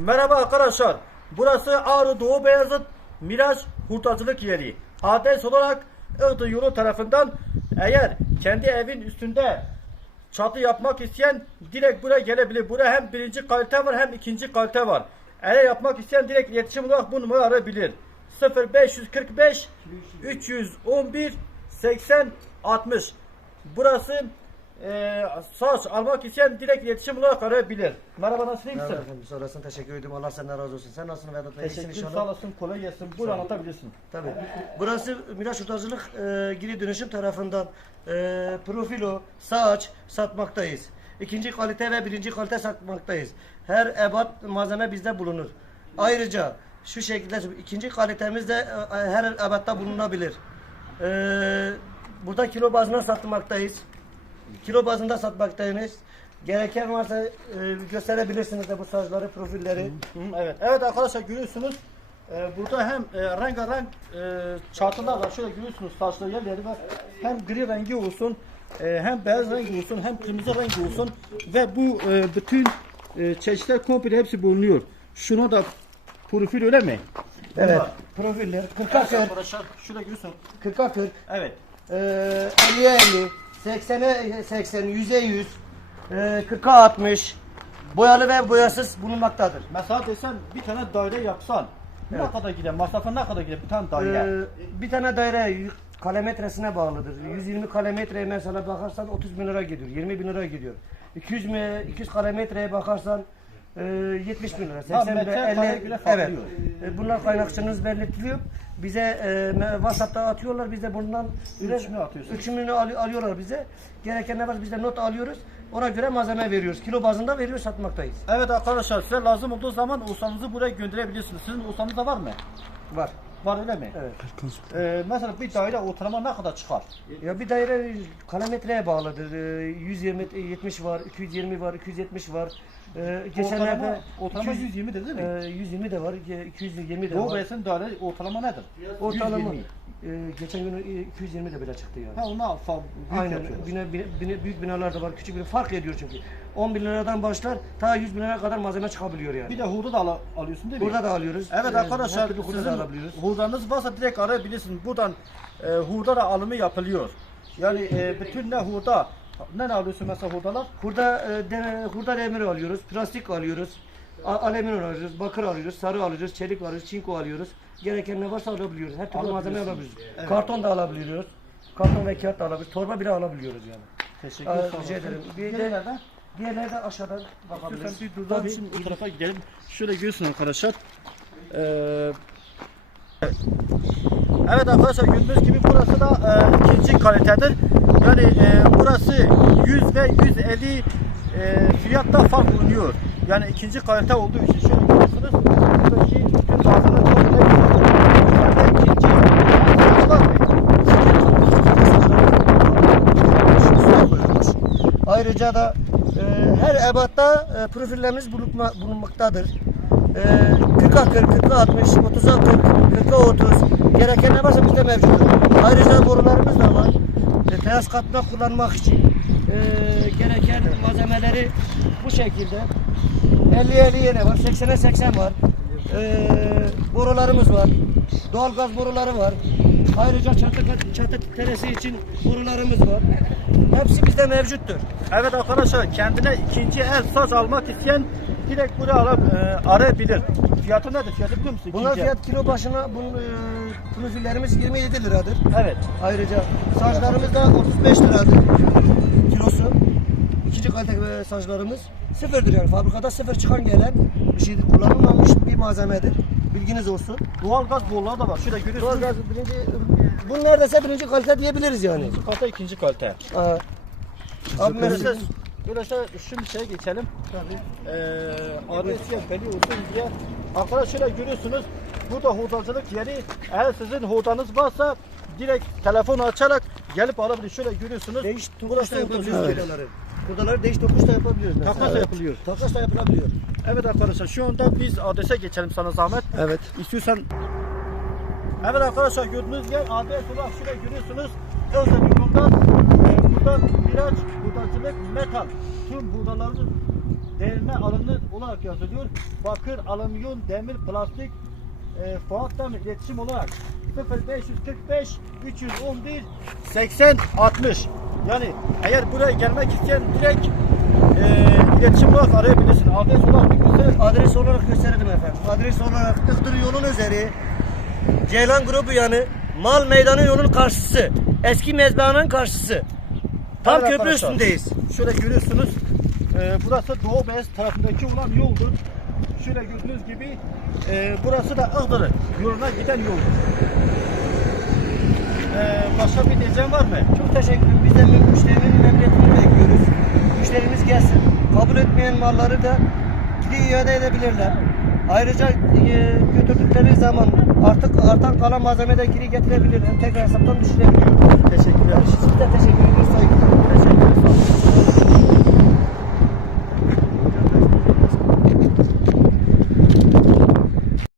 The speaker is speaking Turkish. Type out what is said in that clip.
Merhaba arkadaşlar. Burası Ağrı Doğu Beyazıt Miraç Hurtacılık Yeri. Adres olarak Iğdır yolu tarafından eğer kendi evin üstünde çatı yapmak isteyen direkt buraya gelebilir. Burada hem birinci kalite var hem ikinci kalite var. Eğer yapmak isteyen direkt iletişim olarak bu numarayı arayabilir. 0545 311 80 60 Burası eee saç almak isteyen direkt iletişim olarak arayabilir. Merhaba nasılsın? Merhaba misin? efendim sonrasını teşekkür ederim. Allah senden razı olsun. Sen nasılsın Vedat Bey? Teşekkür inşallah. sağ olasın. Kolay gelsin. Buyur anlatabilirsin. Tabii. Burası Miraç Hurtacılık e, geri dönüşüm tarafından e, profilo, saç satmaktayız. İkinci kalite ve birinci kalite satmaktayız. Her ebat malzeme bizde bulunur. Ayrıca şu şekilde ikinci kalitemiz de e, her ebatta bulunabilir. E, burada kilo bazına satmaktayız. Kilo bazında satmaktayız. Gereken varsa e, gösterebilirsiniz de bu saçları, profilleri. Hı, evet. Evet arkadaşlar görüyorsunuz. e, burada hem e, rengarenk e, çatılar var. Şöyle görüyorsunuz saçlı yerleri var. Hem gri rengi olsun, e, hem beyaz rengi olsun, hem kırmızı rengi olsun ve bu e, bütün e, çeşitler komple hepsi bulunuyor. Şuna da profil öyle mi? Evet. Profiller 40'a Evet 40, arkadaşlar şurada görüyorsun. 40'a 40. Evet. Ee, 50'ye 50, 80'e 80, 100'e 100, e, 40'a 60 boyalı ve boyasız bulunmaktadır. Mesela desen bir tane daire yapsan ne Evet. kadar gider? Masrafı ne kadar gider bir tane daire? Ee, bir tane daire kalemetresine bağlıdır. 120 kalemetreye mesela bakarsan 30 bin lira gidiyor, 20 bin lira gidiyor. 200 mi, 200 kalemetreye bakarsan e, 70 bin lira, 80 bin lira, kareye 50 göre Evet. farklıyor. E, bunlar kaynakçınız belirtiliyor. Bize e, WhatsApp'ta atıyorlar. Biz de bundan Ölçümünü atıyorsunuz. Ölçümünü al- alıyorlar bize. Gereken ne var biz de not alıyoruz. Ona göre malzeme veriyoruz. Kilo bazında veriyoruz, satmaktayız. Evet arkadaşlar size lazım olduğu zaman ustanızı buraya gönderebilirsiniz. Sizin ustanız da var mı? Var. Var öyle mi? Evet. Ee, mesela bir daire ortalama ne kadar çıkar? Ya bir daire kalametreye bağlıdır. Ee, 120 70 var, 220 var, 270 var. Ee, geçenlerde Ortalama, ortalama 200 120 dedi mi? e, 120 de var, 220 de Doğu var. Beyazıt'ın daire ortalama nedir? Ortalama 120. e, geçen gün e, 220 de bile çıktı yani. Ha ona fa- büyük Aynen. yapıyorlar. Bine, bine- bine- büyük binalar da var, küçük bina fark ediyor çünkü. 10 bin liradan başlar, ta 100 bin liraya kadar malzeme çıkabiliyor yani. Bir de hurda da al- alıyorsun değil mi? Burada da alıyoruz. Evet Ee, arkadaşlar her türlü hurda da alabiliyoruz. hurdanız varsa direkt arayabilirsiniz. Buradan e, hurda da alımı yapılıyor. Yani e, bütün ne hurda ne alıyorsun mesela hurdalar? Hurda, e, de, hurda demir alıyoruz, plastik alıyoruz, a- alüminyum alıyoruz, bakır alıyoruz, sarı alıyoruz, çelik alıyoruz, çinko alıyoruz. Gereken ne varsa alabiliyoruz. Her türlü malzeme alabiliyoruz. Evet. Karton da alabiliyoruz. Karton ve kağıt da alabiliyoruz. Torba bile alabiliyoruz yani. Teşekkür ederim. Bir de-? Diğerleri de aşağıdan bakabiliriz. bir durdan Tabii. şimdi o tarafa gidelim. Şöyle görüyorsun arkadaşlar. Ee, evet arkadaşlar gördüğünüz gibi burası da e, ikinci kalitedir. Yani e, burası 100 ve 150 e, fiyatta fark bulunuyor. Yani ikinci kalite olduğu için şöyle görüyorsunuz. Buradaki bütün malzemeler çok güzel. Yani ikinci saçlar Ayrıca da her ebatta e, profillerimiz bulunma, bulunmaktadır. E, 40'a 40, 40'a 60, 30'a 40, 40'a 30 gereken ne varsa bizde mevcuttur. Ayrıca borularımız da var. E, beyaz katma kullanmak için e, gereken malzemeleri bu şekilde 50'ye 50 yine var, 80'e 80 var. E, borularımız var. Doğalgaz boruları var. Ayrıca çatı, çatı teresi için borularımız var. Hepsi bizde mevcuttur. Evet arkadaşlar kendine ikinci el saç almak isteyen direkt buraya alıp e, arayabilir. Fiyatı nedir? Fiyatı biliyor musun? İkinci el. fiyat kilo başına bunun e, profillerimiz 27 liradır. Evet. Ayrıca saçlarımız da 35 liradır kilosu. İkinci kalite e, saçlarımız sıfırdır yani fabrikada sıfır çıkan gelen bir şeydir kullanılmamış bir malzemedir. Bilginiz olsun. Doğalgaz boruları da var. Şurada görüyorsunuz. Doğalgaz birinci, bu neredeyse birinci kalite diyebiliriz yani. İkinci kalite, ikinci kalite. Aa, Abi mesela böylece şimdi şeye geçelim. Ee, adresi belli olsun diye. Arkadaşlar şöyle görüyorsunuz. Burada hurdacılık yeri. Eğer sizin hurdanız varsa direkt telefonu açarak gelip alabilir. Şöyle görüyorsunuz. değiş tokuş Burası da yapabiliyoruz hurdacılık. hurdaları. Hurdaları değiş tokuş da yapabiliyoruz. mesela. Takas da yapılıyor. Takas da yapılabiliyor. Evet arkadaşlar şu anda biz adrese geçelim sana zahmet. Evet. İstiyorsan Evet arkadaşlar gördüğünüz yer adres olarak şurada görüyorsunuz. Özel yolundan e, buradan Miraç Hurdacılık Metal tüm hurdaların değirme alımlı olarak yazılıyor. Bakır, alüminyum, demir, plastik, e, Fuat'tan iletişim olarak 0545 311 80 60 yani eğer buraya gelmek isteyen direkt e, iletişim olarak arayabilirsin. Adres olarak bir göster. Adres olarak gösterelim efendim. Adres olarak Iğdır yolun üzeri Ceylan grubu yanı Mal Meydanı yolun karşısı. Eski mezbahanın karşısı. Tam Evet köprü arkadaşlar. üstündeyiz. Şöyle görüyorsunuz. e, burası Doğu Beyaz tarafındaki olan yoldur. Şöyle gördüğünüz gibi e, burası da Iğdır yoluna giden yoldur. E, başka bir diyeceğim var mı? Çok teşekkür ederim. Biz de müşterinin memnuniyetini bekliyoruz. Müşterimiz gelsin. Kabul etmeyen malları da geri iade edebilirler. Ayrıca e, götürdükleri zaman artık artan kalan malzeme de geri getirebilirler. Tekrar hesaptan düşürebilirler. Teşekkür ederiz. Siz de teşekkür ederiz.